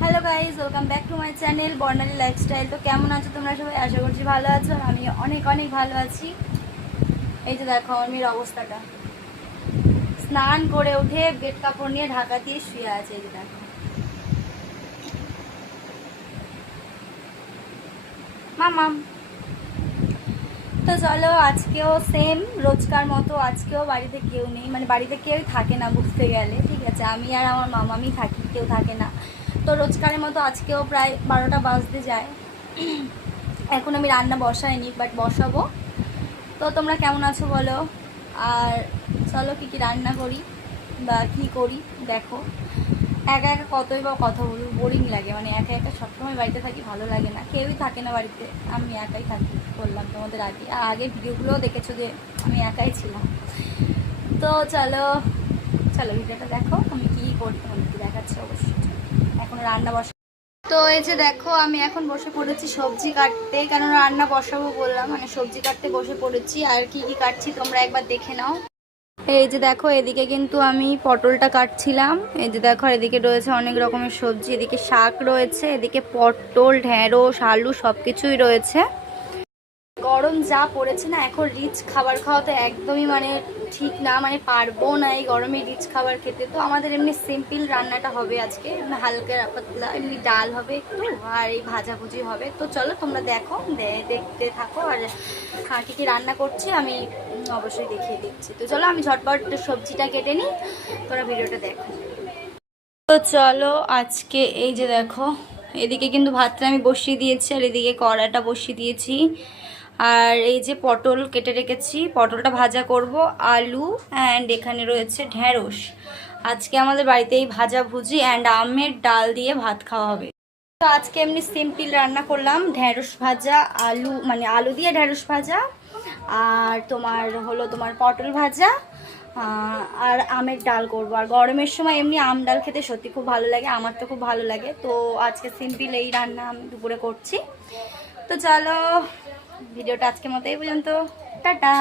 Hello guys, welcome back to my channel Barnali lifestyle. তো কেমন আছো তোমরা সবাই? আশা করছি ভালো আছো। আর আমি অনেক অনেক ভালো আছি। এই যে দেখো আমার মেয়ের অবস্থাটা, স্নান করে উঠে বেড কাপড় নিয়ে ঢাকা দিয়ে শুয়ে আছে। এই যে দেখো মামাম। তো চলো, আজকেও সেম রোজকার মতো আজকেও বাড়িতে কেউ নেই, মানে বাড়িতে কেউই থাকে না বুঝতে গেলে। ঠিক আছে, আমি আর আমার মামামি থাকি, কেউ থাকে না। তো রোজকারের মতো আজকেও প্রায় 12টা বাজতে যায়। এখন আমি রান্না বসাইনি, বাট বসাবো। তো তোমরা কেমন আছো বলো। আর চলো কী কী রান্না করি বা কী করি দেখো। একা একা কতই বা কথা বলবো, বোরিং লাগে। মানে একা একা সবসময় বাড়িতে থাকি, ভালো লাগে না, কেউই থাকে না বাড়িতে, আমি একাই থাকি। বললাম তোমাদের আগে, আগে ভিডিওগুলোও দেখেছো যে আমি একাই ছিলাম। তো চলো চলো ভিডিওটা দেখো, আমি কী করি তোমাদেরকে দেখাচ্ছি অবশ্যই। এখন রান্না বসা। তো এই যে দেখো আমি এখন বসে পড়েছি সবজি কাটতে, কেন রান্না বসাবো বললাম, মানে সবজি কাটতে বসে পড়েছি। আর কি কি কাটছি তোমরা একবার দেখে নাও। এই যে দেখো এদিকে কিন্তু আমি পটলটা কাটছিলাম। এই যে দেখো এদিকে রয়েছে অনেক রকমের সবজি, এদিকে শাক রয়েছে, এদিকে পটল, ঢেঁড়স, আলু সব কিছুই রয়েছে। গরম যা পড়েছে না, এখন রিচ খাবার খাওয়া তো একদমই মানে ঠিক না, মানে পারবো না এই গরমে রিচ খাবার খেতে। তো আমাদের এমনি সিম্পল রান্নাটা হবে আজকে, হালকা পাতলা এমনি ডাল হবে একটু, আর এই ভাজাভুজি হবে। তো চলো তোমরা দেখো, দেখতে থাকো। আর কী কী রান্না করছি আমি অবশ্যই দেখিয়ে দিচ্ছি। তো চলো আমি ঝটপট সবজিটা কেটে নিই, তোরা ভিডিওটা দেখো। তো চলো আজকে এই যে দেখো এদিকে কিন্তু ভাতটা আমি বসিয়ে দিয়েছি, আর এদিকে কড়াটা বসিয়ে দিয়েছি। আর এই যে পটল কেটে রেখেছি, পটলটা ভাজা করব। আলু অ্যান্ড এখানে রয়েছে ঢেঁড়স। আজকে আমাদের বাড়িতে এই ভাজা ভুজি অ্যান্ড আমের ডাল দিয়ে ভাত খাওয়া হবে। তো আজকে এমনি সিম্পল রান্না করলাম, ঢেঁড়স ভাজা, আলু মানে আলু দিয়ে ঢেঁড়স ভাজা, আর তোমার পটল ভাজা, আর আমের ডাল করব। আর গরমের সময় এমনি আম ডাল খেতে সত্যি খুব ভালো লাগে, আমার তো খুব ভালো লাগে। তো আজকে সিম্পল এই রান্না আমি দুপুরে করছি। তো চলো ভিডিওটা আজকের মতো এই পর্যন্ত, টাটা।